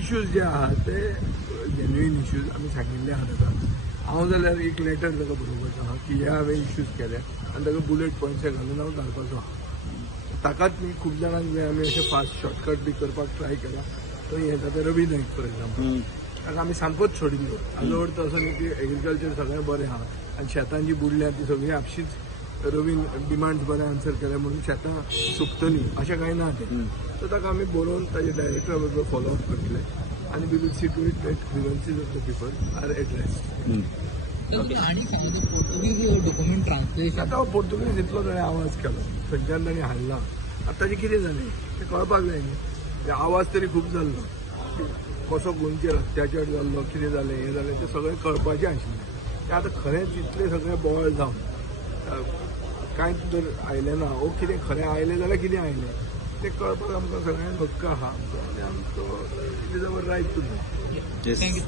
Issues जे आहात ते जेन्युइन इश्यूज आमी सांगिल्ले आहा ताका. हांव जाल्यार एक लेटर ताका बरोवपाचो आहा की हे हांवें इश्यूज केले आनी ताका बुलेट पॉयंट्स घालून हांव धाडपाचो आहा. ताकाच न्ही खूब जाणांक जे आमी अशें फास्ट शॉर्टकट बी करपाक ट्राय केला. तो हे जाता रवी नाईक फॉर एक्झाम्पल, ताका आमी सामकोच सोडिल्लो. हाजो अर्थ असो न्ही की एग्रीकल्चर सगळें बरें आहा आनी शेतां जी बुडल्या ती सगळी आपशीच रवीन डिमांड्स बरें आन्सर केले म्हणून शेतां सुकतली अशें कांय ना तें. सो ताका आमी बरोवन ताजे डायरेक्टरा बरोबर फॉलोअप करतले आनी we will see to it that grievances of the people are addressed. आणि पोर्तुगीज डॉक्युमेंट ट्रान्सलेशन आता पोर्तुगीज इतलो ताणें आवाज केलो, थंयच्यान ताणें हाडला. आतां ताजें कितें जालें तें कळपाक जाय न्ही. आवाज तरी खूब जाल्लो, कसो गोंयचेर अत्याचार जाल्लो, कितें जालें हें जालें तें सगळें कळपाचें आशिल्लें. तें आतां खरेंच इतलें सगळें बोवाळ जावन कांयच जर आयलें ना वो कितें खरें आयलें जाल्यार कितें आयलें तें कळपाक आमकां सगळ्यांक हक्क आहा. आनी आमचो it is our right to know. Thank you.